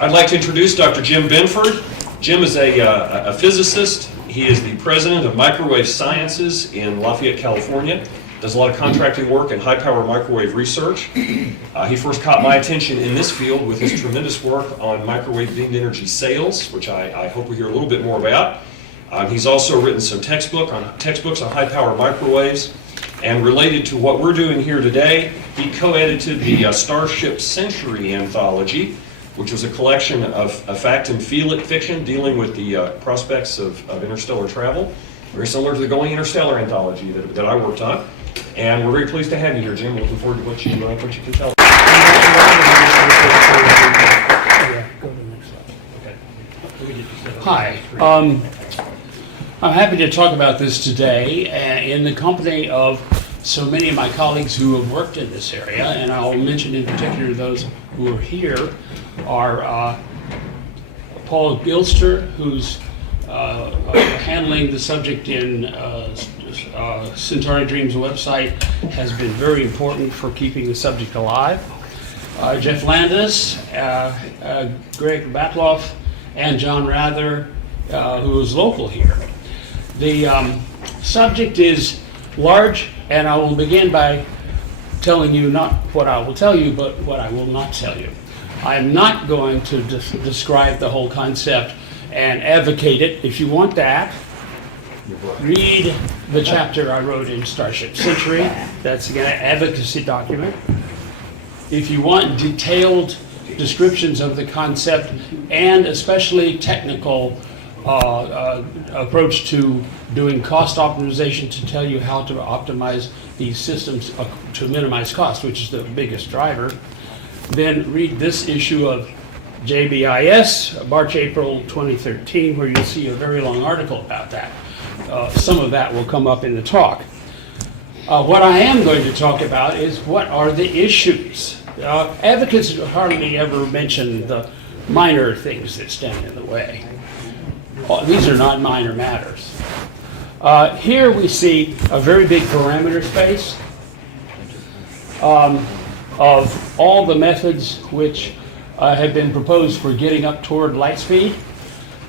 I'd like to introduce Dr. Jim Benford. Jim is a physicist. He is the president of Microwave Sciences in Lafayette, California. Does a lot of contracting work and high-power microwave research. He first caught my attention in this field with his tremendous work on microwave beamed energy sales, which I hope we hear a little bit more about. He's also written some textbooks on high-power microwaves. And related to what we're doing here today, he co-edited the Starship Century anthology, which was a collection of fact and fiction dealing with the prospects of interstellar travel, very similar to the Going Interstellar anthology that I worked on. And we're very pleased to have you here, Jim. We're looking forward to what you can tell us. Hi. I'm happy to talk about this today in the company of so many of my colleagues who have worked in this area, and I'll mention in particular those who are here are Paul Gilster, who's handling the subject in Centauri Dreams website, has been very important for keeping the subject alive. Jeff Landis, Greg Batloff, and John Rather, who is local here. The subject is large, and I will begin by telling you not what I will tell you, but what I will not tell you. I'm not going to describe the whole concept and advocate it. If you want that, read the chapter I wrote in Starship Century. That's again an advocacy document. If you want detailed descriptions of the concept and especially technical approach to doing cost optimization to tell you how to optimize these systems to minimize cost, which is the biggest driver, then read this issue of JBIS, March, April 2013, where you'll see a very long article about that. Some of that will come up in the talk. What I am going to talk about is what are the issues. Advocates hardly ever mention the minor things that stand in the way. These are not minor matters. Here we see a very big parameter space of all the methods which have been proposed for getting up toward light speed.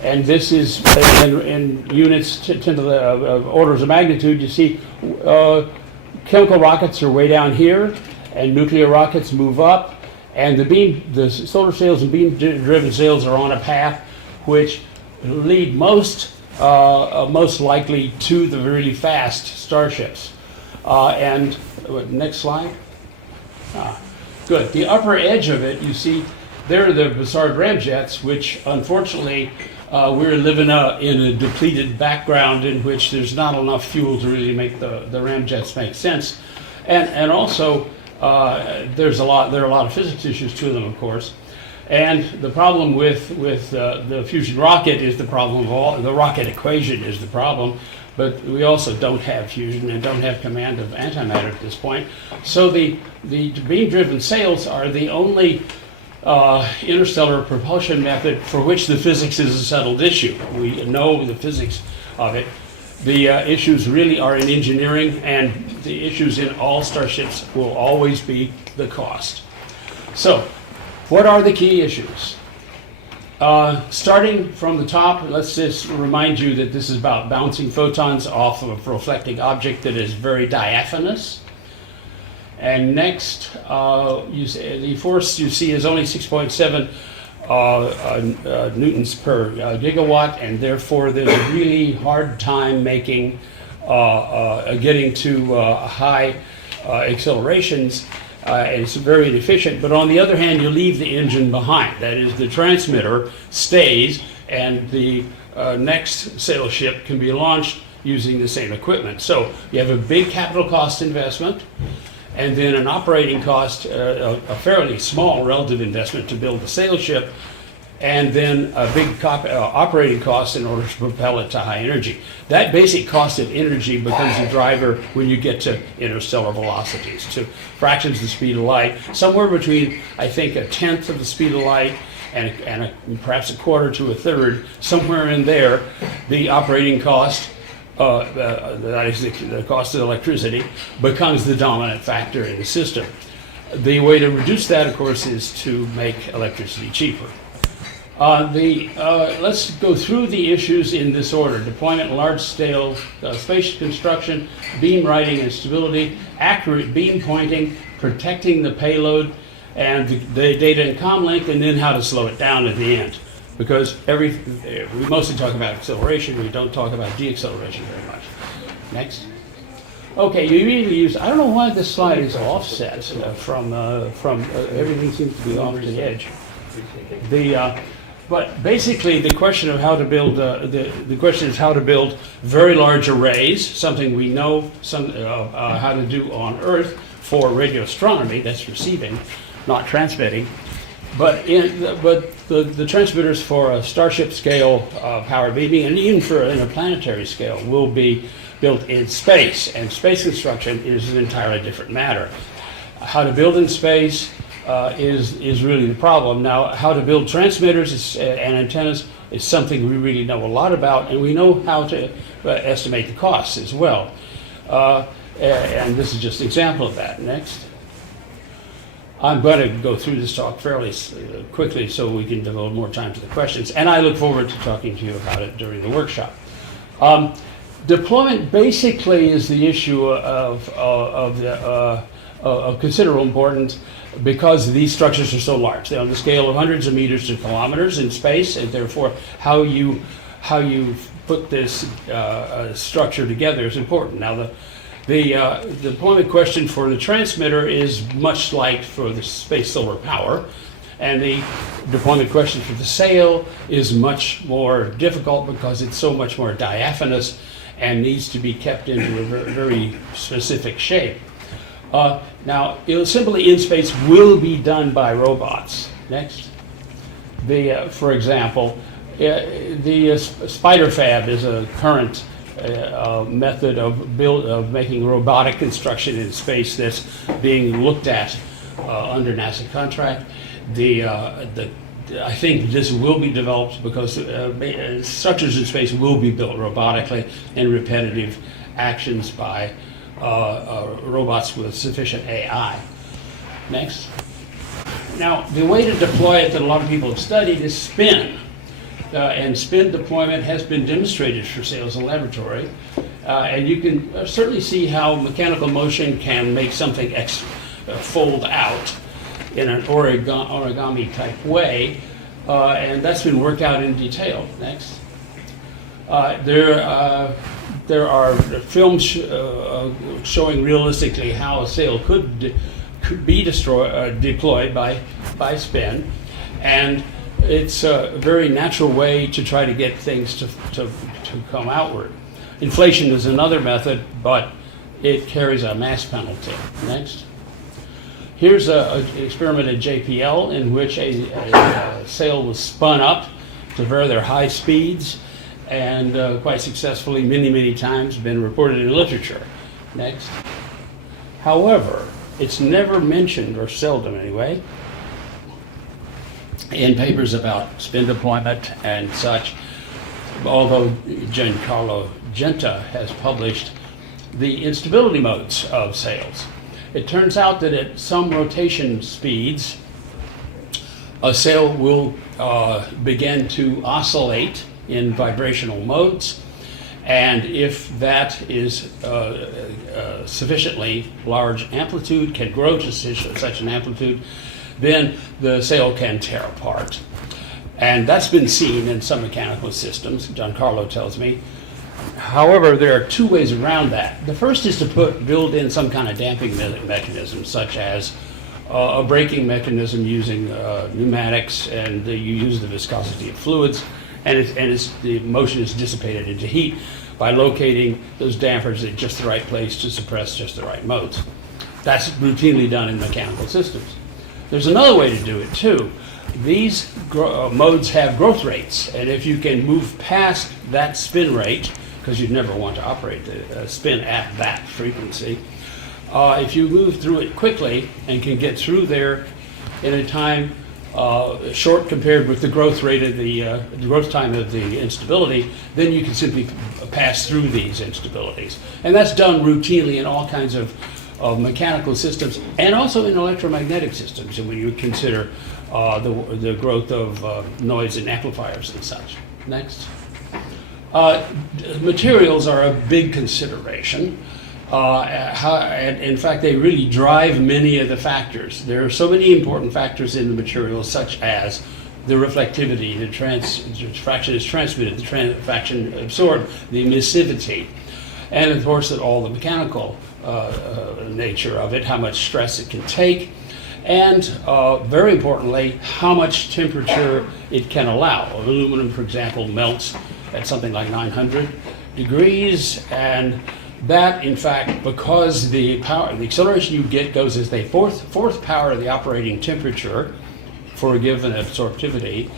And this is in units to the orders of magnitude. You see chemical rockets are way down here, and nuclear rockets move up, and the solar sails and beam-driven sails are on a path which lead most likely to the really fast starships. And next slide. Good. The upper edge of it, you see, there are the bizarre Ramjets, which unfortunately we're living in a depleted background in which there's not enough fuel to really make the Ramjets make sense. And also there are a lot of physics issues to them, of course. And the problem with the fusion rocket is the problem of the rocket equation is the problem, but we also don't have fusion and don't have command of antimatter at this point. So the beam-driven sails are the only interstellar propulsion method for which the physics is a settled issue. We know the physics of it. The issues really are in engineering, and the issues in all starships will always be the cost. So, what are the key issues? Starting from the top, let's just remind you that this is about bouncing photons off of a reflecting object that is very diaphanous. And next, the force you see is only 6.7 newtons per gigawatt, and therefore there's a really hard time making getting to high accelerations. And it's very inefficient, but on the other hand, you leave the engine behind. That is, the transmitter stays, and the next sail ship can be launched using the same equipment. So you have a big capital cost investment, and then an operating cost, a fairly small relative investment to build the sail ship, and then a big operating cost in order to propel it to high energy. That basic cost of energy becomes a driver when you get to interstellar velocities, to fractions of the speed of light, somewhere between, I think, 1/10 of the speed of light and perhaps 1/4 to 1/3, somewhere in there, the operating cost, that is the cost of electricity, becomes the dominant factor in the system. The way to reduce that, of course, is to make electricity cheaper. Let's go through the issues in this order: deployment, large-scale space construction, beam righting and stability, accurate beam pointing, protecting the payload, and the data and comm link, and then how to slow it down at the end. Because we mostly talk about acceleration, we don't talk about deceleration very much. Next. Okay, you immediately use, I don't know why this slide is offset from everything seems to be off to the edge. But basically, the question of how to build, the question is how to build very large arrays, something we know how to do on Earth for radio astronomy, that's receiving, not transmitting. But the transmitters for a starship scale power beaming, and even for interplanetary scale, will be built in space, and space construction is an entirely different matter. How to build in space is really the problem. Now, how to build transmitters and antennas is something we really know a lot about, and we know how to estimate the costs as well. And this is just an example of that. Next. I'm going to go through this talk fairly quickly so we can devote more time to the questions, and I look forward to talking to you about it during the workshop. Deployment basically is the issue of considerable importance because these structures are so large. They're on the scale of hundreds of meters to kilometers in space, and therefore how you put this structure together is important. Now, the deployment question for the transmitter is much like for the space solar power, and the deployment question for the sail is much more difficult because it's so much more diaphanous and needs to be kept into a very specific shape. Now, simply in space will be done by robots. Next. For example, the spider fab is a current method of making robotic construction in space that's being looked at under NASA contract. I think this will be developed because structures in space will be built robotically, and repetitive actions by robots with sufficient AI. Next. Now, the way to deploy it that a lot of people have studied is spin. And spin deployment has been demonstrated for Sails in laboratory. And you can certainly see how mechanical motion can make something fold out in an origami type way. And that's been worked out in detail. Next. There are films showing realistically how a sail could be deployed by spin, and it's a very natural way to try to get things to come outward. Inflation is another method, but it carries a mass penalty. Next. Here's an experiment at JPL in which a sail was spun up to very high speeds, and quite successfully many times been reported in literature. Next. However, it's never mentioned, or seldom anyway, in papers about spin deployment and such, although Giancarlo Genta has published the instability modes of sails. It turns out that at some rotation speeds, a sail will begin to oscillate in vibrational modes, and if that is sufficiently large amplitude, can grow to such an amplitude, then the sail can tear apart. And that's been seen in some mechanical systems, Giancarlo tells me. However, there are two ways around that. The first is to build in some kind of damping mechanism, such as a braking mechanism using pneumatics, and you use the viscosity of fluids, and the motion is dissipated into heat by locating those dampers at just the right place to suppress just the right modes. That's routinely done in mechanical systems. There's another way to do it too. These modes have growth rates, and if you can move past that spin rate, because you'd never want to operate the spin at that frequency, if you move through it quickly and can get through there in a time short compared with the growth rate of the growth time of the instability, then you can simply pass through these instabilities. And that's done routinely in all kinds of mechanical systems, and also in electromagnetic systems. And when you consider the growth of noise and amplifiers and such. Next. Materials are a big consideration. And in fact, they really drive many of the factors. There are so many important factors in the materials, such as the reflectivity, the fraction is transmitted, the fraction absorbed, the emissivity, and of course all the mechanical nature of it, how much stress it can take, and very importantly, how much temperature it can allow. Aluminum, for example, melts at something like 900 degrees, and that, in fact, because the acceleration you get goes as the fourth power of the operating temperature for a given absorptivity,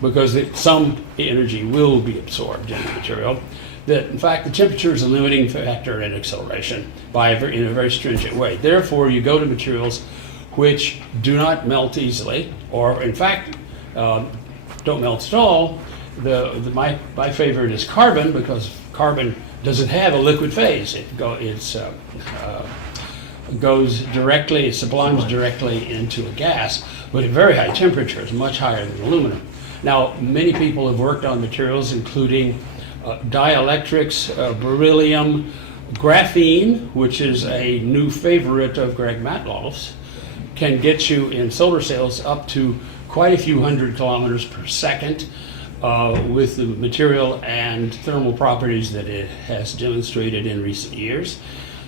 because some energy will be absorbed in the material, that in fact the temperature is a limiting factor in acceleration in a very stringent way. Therefore, you go to materials which do not melt easily, or in fact don't melt at all. My favorite is carbon, because carbon doesn't have a liquid phase. It goes directly, it sublimes directly into a gas, but at very high temperatures, much higher than aluminum. Now, many people have worked on materials including dielectrics, beryllium, graphene, which is a new favorite of Greg Matlow's, can get you in solar cells up to quite a few hundred kilometers per second with the material and thermal properties that it has demonstrated in recent years.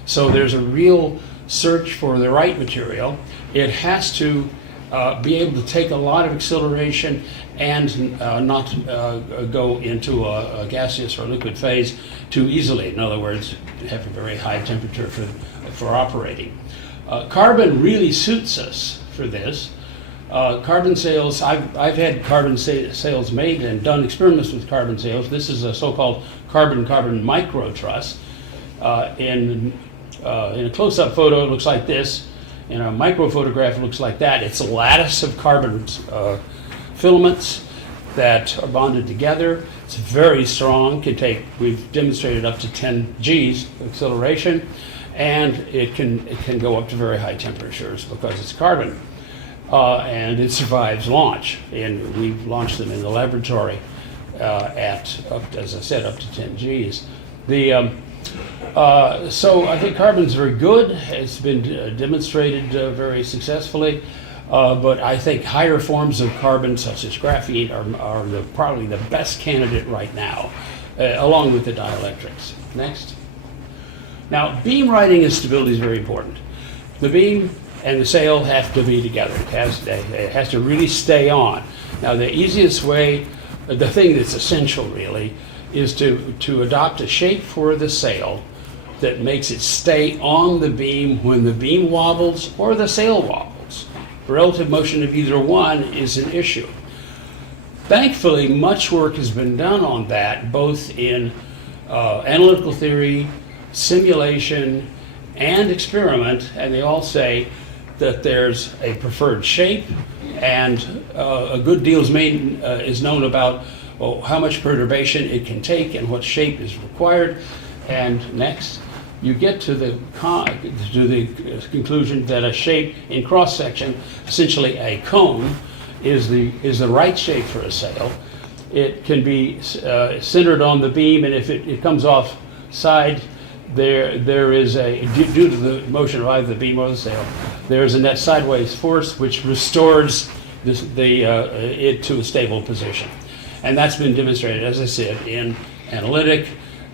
So there's a real search for the right material. It has to be able to take a lot of acceleration and not go into a gaseous or liquid phase too easily. In other words, have a very high temperature for operating. Carbon really suits us for this. Carbon sails, I've had carbon sails made and done experiments with carbon sails. This is a so-called carbon-carbon microtruss. In a close-up photo, it looks like this. In a micro photograph, it looks like that. It's a lattice of carbon filaments that are bonded together. It's very strong. We've demonstrated up to 10 G's acceleration, and it can go up to very high temperatures because it's carbon. And it survives launch, and we've launched them in the laboratory as I said, up to 10 G's. So I think carbon's very good. It's been demonstrated very successfully, but I think higher forms of carbon, such as graphene, are probably the best candidate right now, along with the dielectrics. Next. Now, beam riding and stability is very important. The beam and the sail have to be together. It has to really stay on. Now, the easiest way, the thing that's essential really, is to adopt a shape for the sail that makes it stay on the beam when the beam wobbles or the sail wobbles. Relative motion of either one is an issue. Thankfully, much work has been done on that, both in analytical theory, simulation, and experiment, and they all say that there's a preferred shape, and a good deal is known about how much perturbation it can take and what shape is required. And next, you get to the conclusion that a shape in cross section, essentially a cone, is the right shape for a sail. It can be centered on the beam, and if it comes off side, there is due to the motion of either the beam or the sail, there is a net sideways force which restores it to a stable position. And that's been demonstrated, as I said, in analytic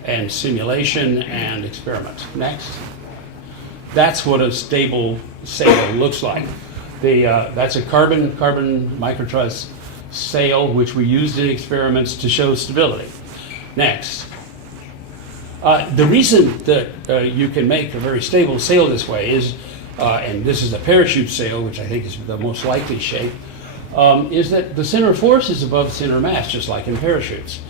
and simulation and experiment. Next. That's what a stable sail looks like. That's a carbon microtruss sail, which we used in experiments to show stability. Next. The reason that you can make a very stable sail this way is, and this is a parachute sail, which I think is the most likely shape, is that the center of force is above center of mass, just like in parachutes.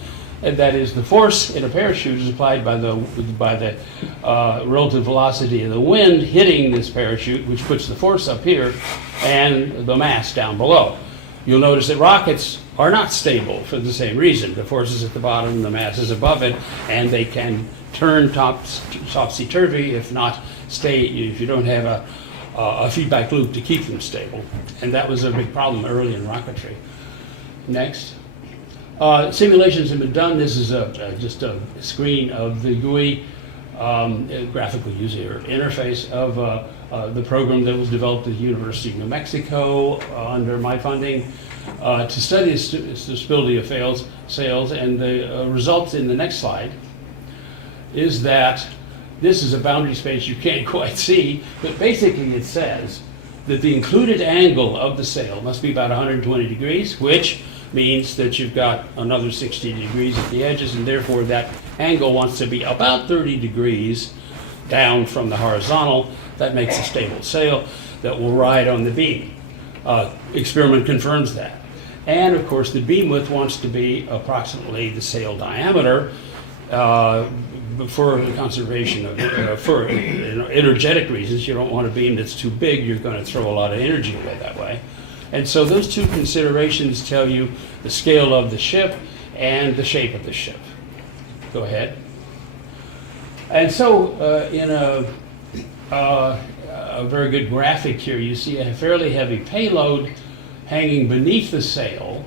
And that is, the force in a parachute is applied by the relative velocity of the wind hitting this parachute, which puts the force up here and the mass down below. You'll notice that rockets are not stable for the same reason. The force is at the bottom, the mass is above it, and they can turn topsy-turvy if you don't have a feedback loop to keep them stable. And that was a big problem early in rocketry. Next. Simulations have been done. This is just a screen of the GUI, graphical user interface of the program that was developed at the University of New Mexico under my funding to study the stability of sails. And the results in the next slide is that this is a boundary space you can't quite see, but basically it says that the included angle of the sail must be about 120 degrees, which means that you've got another 60 degrees at the edges, and therefore that angle wants to be about 30 degrees down from the horizontal. That makes a stable sail that will ride on the beam. Experiment confirms that. And of course the beam width wants to be approximately the sail diameter for the conservation of, for energetic reasons. You don't want a beam that's too big, you're going to throw a lot of energy away that way. And so those two considerations tell you the scale of the ship and the shape of the ship. Go ahead. And so in a very good graphic here, you see a fairly heavy payload hanging beneath the sail,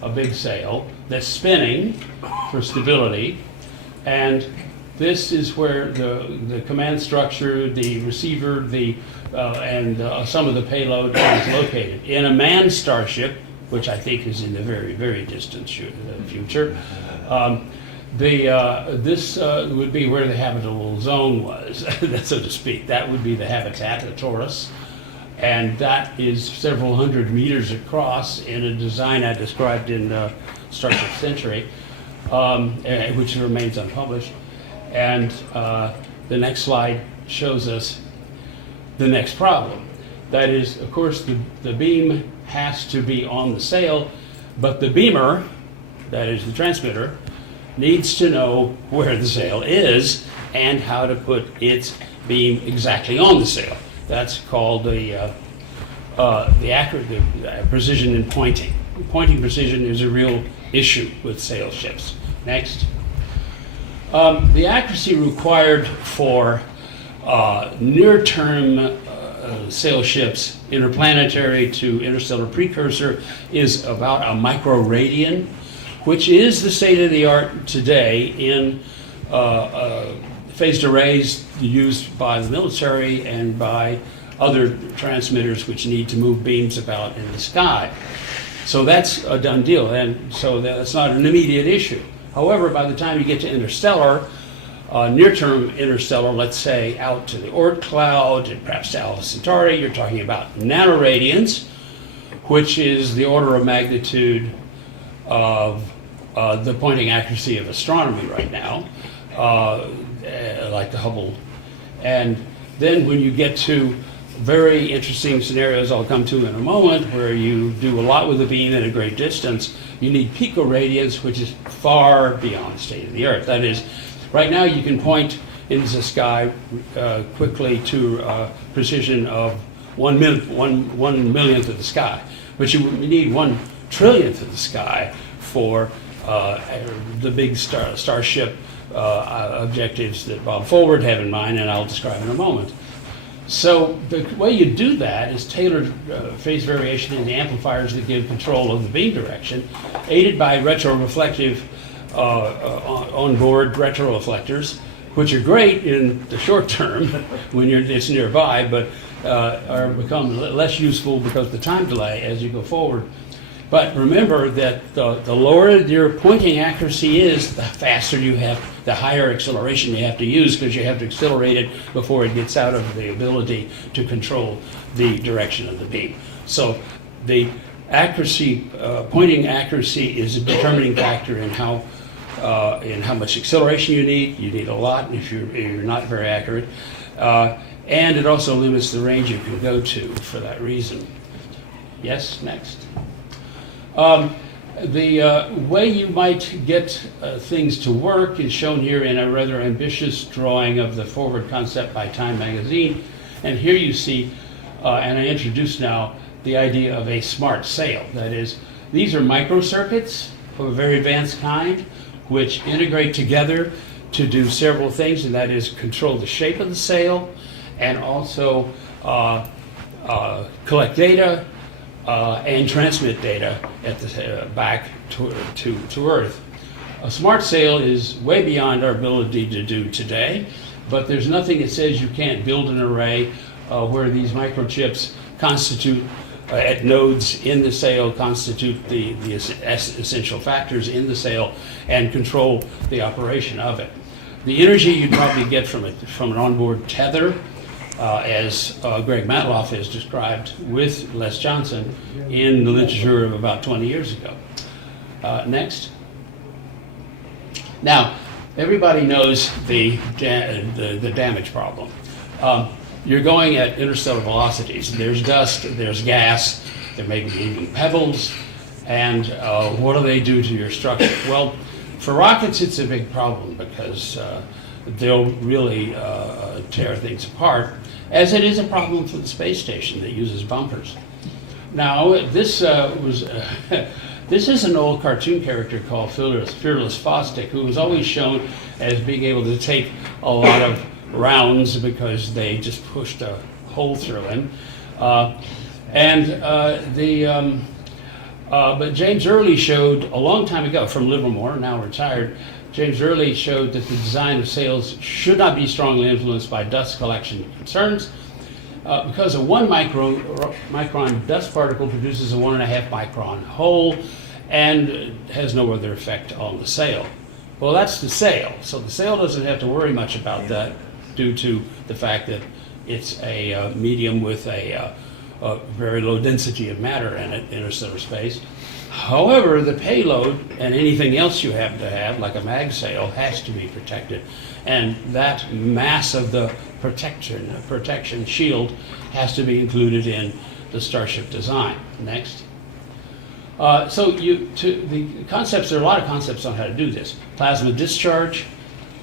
a big sail that's spinning for stability. And this is where the command structure, the receiver, and some of the payload is located. In a manned starship, which I think is in the very, very distant future, this would be where the habitable zone was, so to speak. That would be the habitat, the torus. And that is several hundred meters across in a design I described in Starship Century, which remains unpublished. And the next slide shows us the next problem. That is, of course, the beam has to be on the sail, but the beamer, that is the transmitter, needs to know where the sail is and how to put its beam exactly on the sail. That's called the precision in pointing. Pointing precision is a real issue with sail ships. Next. The accuracy required for near-term sail ships, interplanetary to interstellar precursor, is about a microradian, which is the state of the art today in phased arrays used by the military and by other transmitters which need to move beams about in the sky. So that's a done deal, and so that's not an immediate issue. However, by the time you get to interstellar, near-term interstellar, let's say out to the Oort cloud and perhaps to Alpha Centauri, you're talking about nanoradians, which is the order of magnitude of the pointing accuracy of astronomy right now, like the Hubble. And then when you get to very interesting scenarios I'll come to in a moment, where you do a lot with a beam at a great distance, you need picoradians, which is far beyond the state of the art. That is, right now you can point into the sky quickly to precision of 1/millionth of the sky, but you need 1/trillionth of the sky for the big starship objectives that Bob Forward have in mind, and I'll describe in a moment. So the way you do that is tailored phase variation in the amplifiers that give control of the beam direction, aided by retroreflective onboard retroreflectors, which are great in the short term when it's nearby, but are become less useful because of the time delay as you go forward. But remember that the lower your pointing accuracy is, the faster you have, the higher acceleration you have to use, because you have to accelerate it before it gets out of the ability to control the direction of the beam. So the accuracy, pointing accuracy, is a determining factor in how much acceleration you need. You need a lot if you're not very accurate. And it also limits the range you can go to for that reason. Yes, next. The way you might get things to work is shown here in a rather ambitious drawing of the forward concept by Time magazine. And here you see, and I introduce now, the idea of a smart sail. That is, these are microcircuits of a very advanced kind, which integrate together to do several things, and that is control the shape of the sail, and also collect data, and transmit data at the, back to Earth. A smart sail is way beyond our ability to do today, but there's nothing that says you can't build an array where these microchips constitute, at nodes in the sail, constitute the essential factors in the sail and control the operation of it. The energy you'd probably get from an onboard tether, as Greg Matloff has described with Les Johnson in the literature of about 20 years ago. Next. Now, everybody knows the damage problem. You're going at interstellar velocities. There's dust, there's gas, there may be even pebbles, and what do they do to your structure? Well, for rockets, it's a big problem because they'll really tear things apart, as it is a problem for the space station that uses bumpers. Now, this this is an old cartoon character called Fearless Fosdick, who was always shown as being able to take a lot of rounds because they just pushed a hole through him. But James Early showed a long time ago from Livermore, now retired, James Early showed that the design of sails should not be strongly influenced by dust collection concerns because a 1 micron dust particle produces a 1.5 micron hole and has no other effect on the sail. Well, that's the sail. So the sail doesn't have to worry much about that due to the fact that it's a medium with a very low density of matter in it, interstellar space. However, the payload and anything else you happen to have, like a mag sail, has to be protected. And that mass of the protection shield has to be included in the Starship design. Next. The concepts, there are a lot of concepts on how to do this. Plasma discharge,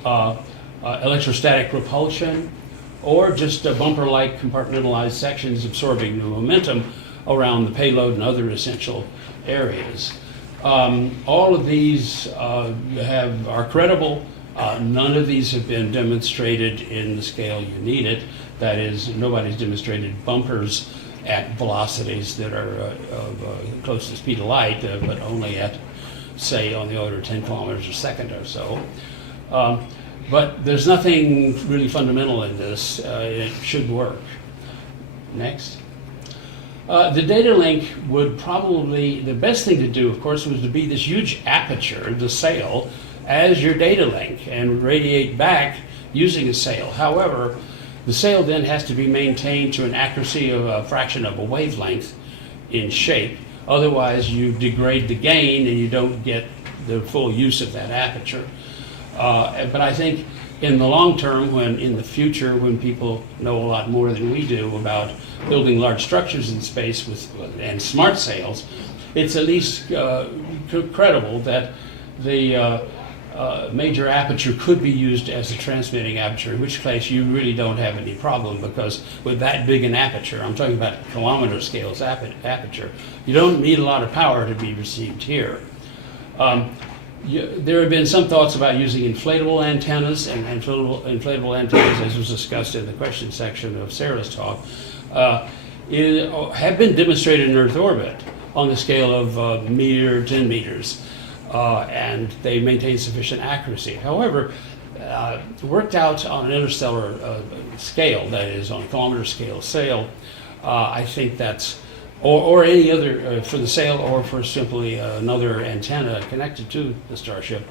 electrostatic repulsion, or just bumper-like compartmentalized sections absorbing the momentum around the payload and other essential areas. All of these are credible. None of these have been demonstrated in the scale you need it. That is, nobody's demonstrated bumpers at velocities that are close to the speed of light, but only at, say, on the order of 10 kilometers a second or so. But there's nothing really fundamental in this. It should work. Next. The Datalink would probably, the best thing to do, of course, was to be this huge aperture, the sail, as your data link and radiate back using a sail. However, the sail then has to be maintained to an accuracy of a fraction of a wavelength in shape. Otherwise, you degrade the gain and you don't get the full use of that aperture. But I think in the long term, in the future, when people know a lot more than we do about building large structures in space and smart sails, it's at least credible that the major aperture could be used as a transmitting aperture, in which case you really don't have any problem, because with that big an aperture, I'm talking about kilometer scales aperture, you don't need a lot of power to be received here. There have been some thoughts about using inflatable antennas, and inflatable antennas, as was discussed in the question section of Sarah's talk, have been demonstrated in Earth orbit on the scale of meter, 10 meters, and they maintain sufficient accuracy. However, worked out on an interstellar scale, that is on a kilometer scale sail, I think that's, or any other, for the sail or for simply another antenna connected to the Starship,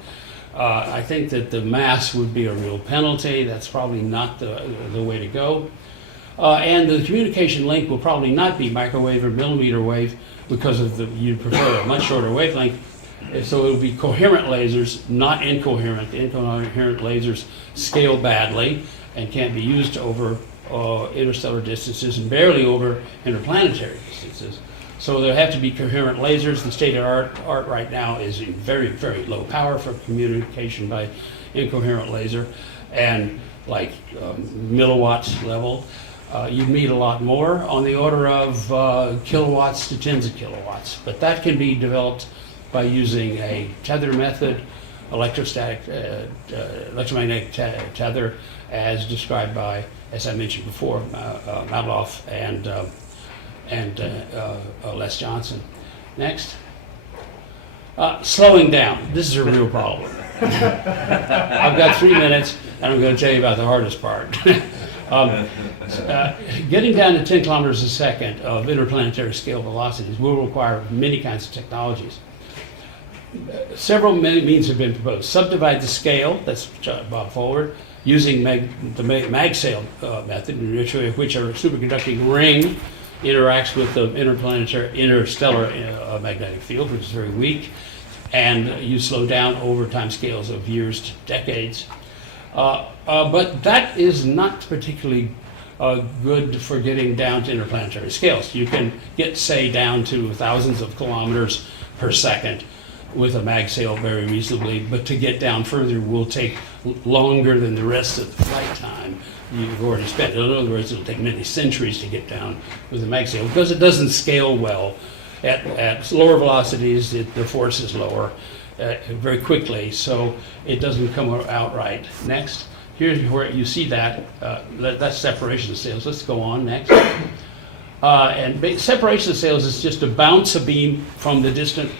I think that the mass would be a real penalty. That's probably not the way to go. And the communication link will probably not be microwave or millimeter wave, because of you prefer a much shorter wavelength. So it will be coherent lasers, not incoherent. Incoherent lasers scale badly and can't be used over interstellar distances and barely over interplanetary distances. So there have to be coherent lasers. The state of art right now is in very, very low power for communication by incoherent laser, and like milliwatts level. You'd need a lot more, on the order of kilowatts to tens of kilowatts. But that can be developed by using a tether method, electromagnetic tether, as described by as I mentioned before, Mavloff and Les Johnson. Next. Slowing down. This is a real problem. I've got 3 minutes, and I'm going to tell you about the hardest part. Getting down to 10 kilometers a second of interplanetary scale velocities will require many kinds of technologies. Several means have been proposed. Subdivide the scale, that's Bob Forward, using the mag-sail method, in which a superconducting ring interacts with the interstellar magnetic field, which is very weak, and you slow down over time scales of years to decades. But that is not particularly good for getting down to interplanetary scales. You can get, say, down to thousands of kilometers per second with a mag sail very reasonably, but to get down further will take longer than the rest of the flight time you've already spent. In other words, it'll take many centuries to get down with a mag sail because it doesn't scale well. At lower velocities, the force is lower very quickly, so it doesn't come out right. Next, here's where you see that. That's separation of sails. Let's go on next. And separation of sails is just to bounce a beam from the distant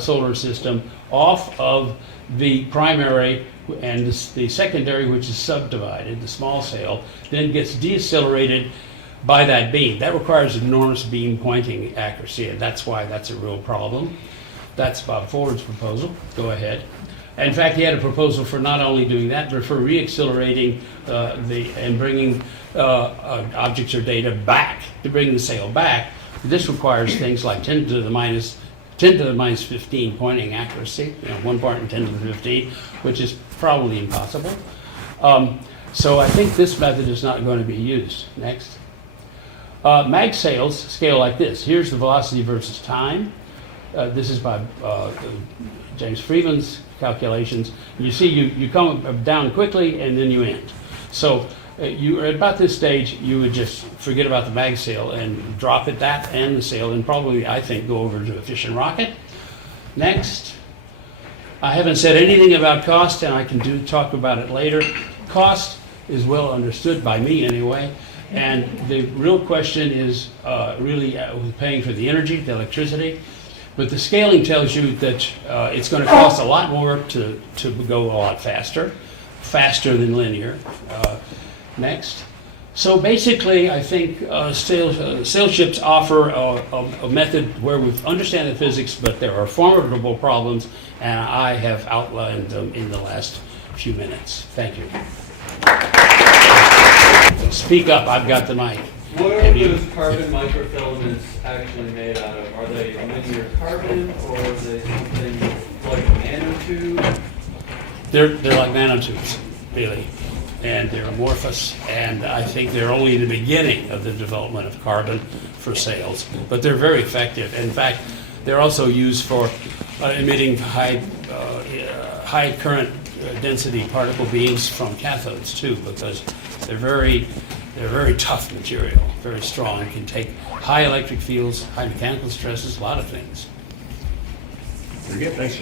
solar system off of the primary, and the secondary, which is subdivided, the small sail, then gets decelerated by that beam. That requires enormous beam pointing accuracy, and that's why that's a real problem. That's Bob Forward's proposal. Go ahead. In fact, he had a proposal for not only doing that, but for reaccelerating and bringing objects or data back, to bring the sail back. This requires things like 10 to the minus 15 pointing accuracy, 1 part in 10 to the 15, which is probably impossible. So I think this method is not going to be used. Next. Mag sails scale like this. Here's the velocity versus time. This is by James Freeman's calculations. You see you come down quickly and then you end. So you at about this stage, you would just forget about the mag sail and drop it, that and the sail, and probably, I think, go over to a fission rocket. Next. I haven't said anything about cost, and I can talk about it later. Cost is well understood by me anyway, and the real question is really paying for the energy, the electricity. But the scaling tells you that it's going to cost a lot more to go a lot faster than linear. Next. So basically, I think Sailships offer a method where we understand the physics, but there are formidable problems, and I have outlined them in the last few minutes. Thank you. Speak up, I've got the mic. What are those carbon microfilaments actually made out of? Are they linear carbon, or are they something like a nanotube? They're like nanotubes, really. And they're amorphous, and I think they're only the beginning of the development of carbon for sails, but they're very effective. In fact, they're also used for emitting high current density particle beams from cathodes too, because they're very tough material, very strong, can take high electric fields, high mechanical stresses, a lot of things. Very good, thanks.